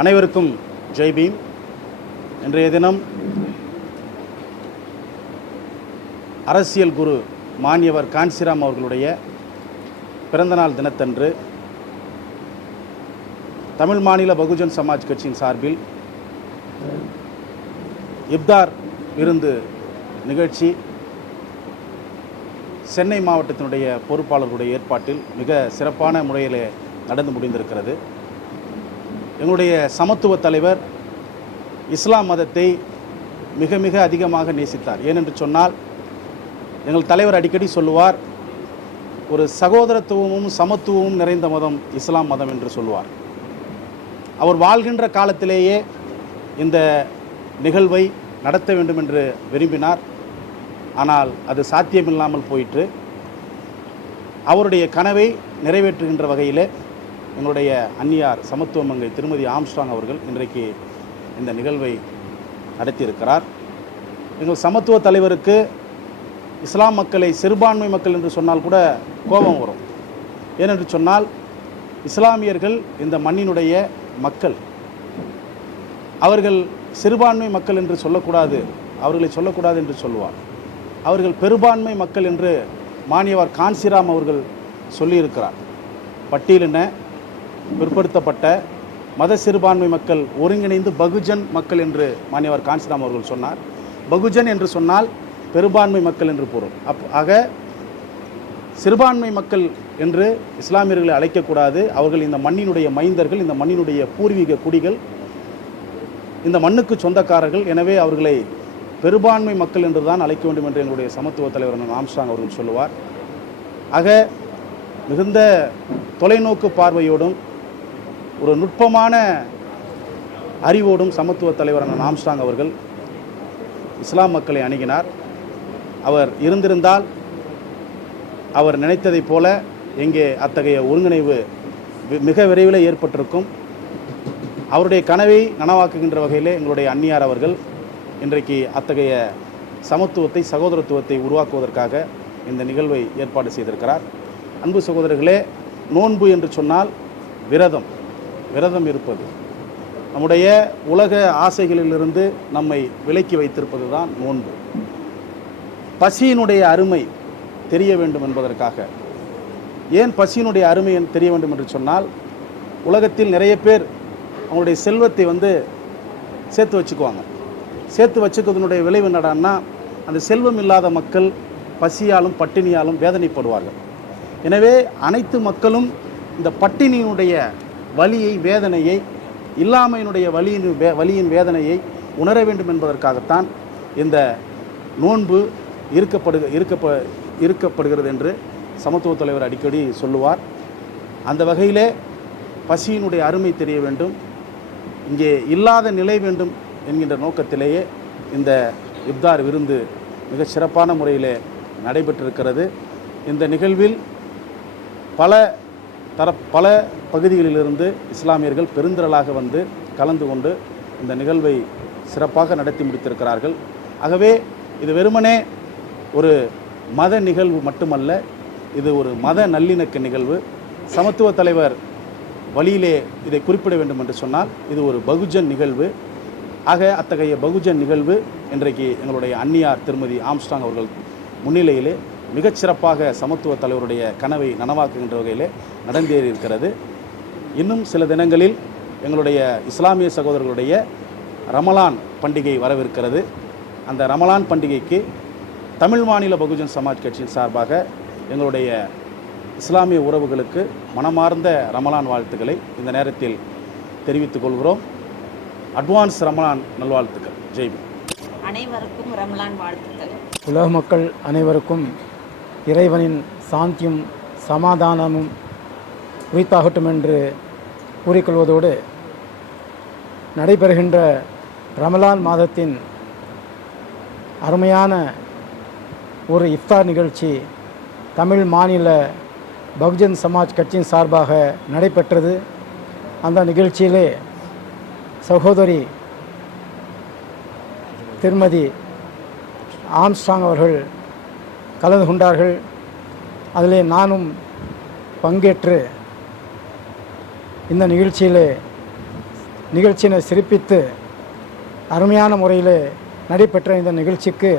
அனைவருக்கும் ஜெய் பீம். இன்றைய தினம் அரசியல் குரு மாண்யவர் காஞ்சிராம் அவர்களுடைய பிறந்தநாள் தினத்தன்று தமிழ் மாநில பகுஜன் சமாஜ் கட்சியின் சார்பில் இப்தார் விருந்து நிகழ்ச்சி சென்னை மாவட்டத்தினுடைய பொறுப்பாளர்களுடைய ஏற்பாட்டில் மிக சிறப்பான முறையில் நடந்து முடிந்திருக்கிறது. எங்களுடைய சமத்துவ தலைவர் இஸ்லாம் மதத்தை மிக மிக அதிகமாக நேசித்தார். ஏனென்று சொன்னால், எங்கள் தலைவர் அடிக்கடி சொல்லுவார், ஒரு சகோதரத்துவமும் சமத்துவமும் நிறைந்த மதம் இஸ்லாம் மதம் என்று சொல்லுவார். அவர் வாழ்கின்ற காலத்திலேயே இந்த நிகழ்வை நடத்த வேண்டும் என்று விரும்பினார். ஆனால் அது சாத்தியமில்லாமல் போயிற்று. அவருடைய கனவை நிறைவேற்றுகின்ற வகையில் எங்களுடைய அன்னியார் சமத்துவ மங்கை திருமதி ஆம்ஸ்ட்ராங் அவர்கள் இன்றைக்கு இந்த நிகழ்வை நடத்தியிருக்கிறார். எங்கள் சமத்துவ தலைவருக்கு இஸ்லாம் மக்களை சிறுபான்மை மக்கள் என்று சொன்னால் கூட கோபம் வரும். ஏனென்று சொன்னால், இஸ்லாமியர்கள் இந்த மண்ணினுடைய மக்கள். அவர்கள் சிறுபான்மை மக்கள் என்று சொல்லக்கூடாது, அவர்களை சொல்லக்கூடாது என்று சொல்லுவார். அவர்கள் பெரும்பான்மை மக்கள் என்று மாண்யவர் காஞ்சிராம் அவர்கள் சொல்லியிருக்கிறார். பட்டியலின பிற்படுத்தப்பட்ட மத சிறுபான்மை மக்கள் ஒருங்கிணைந்து பகுஜன் மக்கள் என்று மாண்யவர் காஞ்சிராம் அவர்கள் சொன்னார். பகுஜன் என்று சொன்னால் பெரும்பான்மை மக்கள் என்று பொருள். ஆக சிறுபான்மை மக்கள் என்று இஸ்லாமியர்களை அழைக்கக்கூடாது. அவர்கள் இந்த மண்ணினுடைய மைந்தர்கள், இந்த மண்ணினுடைய பூர்வீக குடிகள், இந்த மண்ணுக்கு சொந்தக்காரர்கள். எனவே அவர்களை பெரும்பான்மை மக்கள் என்று தான் அழைக்க வேண்டும் என்று எங்களுடைய சமத்துவ தலைவர் ஆம்ஸ்ட்ராங் அவர்கள் சொல்லுவார். ஆக மிகுந்த தொலைநோக்கு பார்வையோடும் ஒரு நுட்பமான அறிவோடும் சமத்துவ தலைவர் ஆம்ஸ்ட்ராங் அவர்கள் இஸ்லாம் மக்களை அணுகினார். அவர் இருந்திருந்தால் அவர் நினைத்ததைப் போல எங்கே அத்தகைய ஒருங்கிணைவு மிக விரைவில் ஏற்பட்டிருக்கும். அவருடைய கனவை நனவாக்குகின்ற வகையிலே எங்களுடைய அன்னியார் அவர்கள் இன்றைக்கு அத்தகைய சமத்துவத்தை, சகோதரத்துவத்தை உருவாக்குவதற்காக இந்த நிகழ்வை ஏற்பாடு செய்திருக்கிறார். அன்பு சகோதரர்களே, நோன்பு என்று சொன்னால் விரதம் இருப்பது. நம்முடைய உலக ஆசைகளிலிருந்து நம்மை விலக்கி வைத்திருப்பது தான் நோன்பு. பசியினுடைய அருமை தெரிய வேண்டும் என்பதற்காக. ஏன் பசியினுடைய அருமை தெரிய வேண்டும் என்று சொன்னால், உலகத்தில் நிறைய பேர் அவங்களுடைய செல்வத்தை சேர்த்து வச்சுக்குவாங்க. சேர்த்து வச்சுக்கிறதுனுடைய விளைவு என்னடான்னா, அந்த செல்வம் இல்லாத மக்கள் பசியாலும் பட்டினியாலும் வேதனைப்படுவார்கள். எனவே அனைத்து மக்களும் இந்த பட்டினியினுடைய வலியை, வேதனையை, இல்லாமையினுடைய வலியின் வேதனையை உணர வேண்டும் என்பதற்காகத்தான் இந்த நோன்பு இருக்கப்படுகிறது என்று சமத்துவ தலைவர் அடிக்கடி சொல்லுவார். அந்த வகையிலே பசியினுடைய அருமை தெரிய வேண்டும், இங்கே இல்லாத நிலை வேண்டும் என்கின்ற நோக்கத்திலேயே இந்த இப்தார் விருந்து மிக சிறப்பான முறையில் நடைபெற்றிருக்கிறது. இந்த நிகழ்வில் பல பகுதிகளிலிருந்து இஸ்லாமியர்கள் பெருந்திரளாக கலந்து கொண்டு இந்த நிகழ்வை சிறப்பாக நடத்தி முடித்திருக்கிறார்கள். ஆகவே இது வெறுமனே ஒரு மத நிகழ்வு மட்டுமல்ல, இது ஒரு மத நல்லிணக்க நிகழ்வு. சமத்துவ தலைவர் வழியிலே இதை குறிப்பிட வேண்டும் என்று சொன்னால், இது ஒரு பகுஜன் நிகழ்வு. ஆக அத்தகைய பகுஜன் நிகழ்வு இன்றைக்கு எங்களுடைய அன்னியார் திருமதி ஆம்ஸ்ட்ராங் அவர்கள் முன்னிலையிலே மிகச்சிறப்பாக சமத்துவ தலைவருடைய கனவை நனவாக்குகின்ற வகையிலே நடந்தேறி இருக்கிறது. இன்னும் சில தினங்களில் எங்களுடைய இஸ்லாமிய சகோதரர்களுடைய ரமலான் பண்டிகை வரவிருக்கிறது. அந்த ரமலான் பண்டிகைக்கு தமிழ் மாநில பகுஜன் சமாஜ் கட்சியின் சார்பாக எங்களுடைய இஸ்லாமிய உறவுகளுக்கு மனமார்ந்த ரமலான் வாழ்த்துக்களை இந்த நேரத்தில் தெரிவித்துக் கொள்கிறோம். அட்வான்ஸ் ரமலான் நல்வாழ்த்துக்கள். ஜெய்பி. அனைவருக்கும் ரமலான் வாழ்த்துக்கள். உலக மக்கள் அனைவருக்கும் இறைவனின் சாந்தியும் சமாதானமும் உரித்தாகட்டும் என்று கூறிக்கொள்வதோடு, நடைபெறுகின்ற ரமலான் மாதத்தின் அருமையான ஒரு இஃப்தார் நிகழ்ச்சி தமிழ் மாநில பகுஜன் சமாஜ் கட்சியின் சார்பாக நடைபெற்றது. அந்த நிகழ்ச்சியிலே சகோதரி திருமதி ஆம்ஸ்ட்ராங் அவர்கள் கலந்து கொண்டார்கள். அதிலே நானும் பங்கேற்று இந்த நிகழ்ச்சியிலே நிகழ்ச்சியினை சிறப்பித்து அருமையான முறையில் நடைபெற்ற இந்த நிகழ்ச்சிக்கு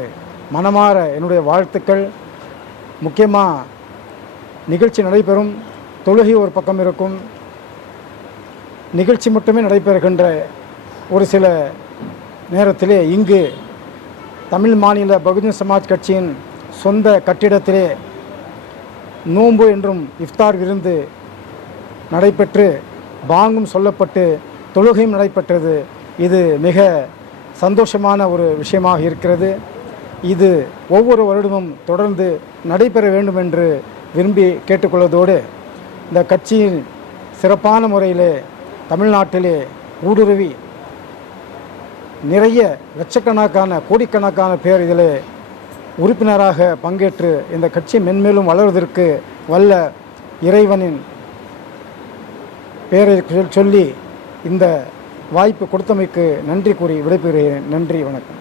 மனமாற என்னுடைய வாழ்த்துக்கள். முக்கியமாக நிகழ்ச்சி நடைபெறும், தொழுகை ஒரு பக்கம் இருக்கும், நிகழ்ச்சி மட்டுமே நடைபெறுகின்ற ஒரு சில நேரத்திலே இங்கு தமிழ் மாநில பகுஜன் சமாஜ் கட்சியின் சொந்த கட்டிடத்திலே நோன்பு என்றும் இஃப்தார் விருந்து நடைபெற்று பாங்கும் சொல்லப்பட்டு தொழுகையும் நடைபெற்றது. இது மிக சந்தோஷமான ஒரு விஷயமாக இருக்கிறது. இது ஒவ்வொரு வருடமும் தொடர்ந்து நடைபெற வேண்டும் என்று விரும்பி கேட்டுக்கொள்வதோடு இந்த கட்சியின் சிறப்பான முறையிலே தமிழ்நாட்டிலே ஊடுருவி நிறைய லட்சக்கணக்கான கோடிக்கணக்கான பேர் இதில் உறுப்பினராக பங்கேற்று இந்த கட்சி மென்மேலும் வளர்வதற்கு வல்ல இறைவனின் பெயரை சொல்லி இந்த வாய்ப்பு கொடுத்தமைக்கு நன்றி கூறி விடைபெறுகிறேன். நன்றி, வணக்கம்.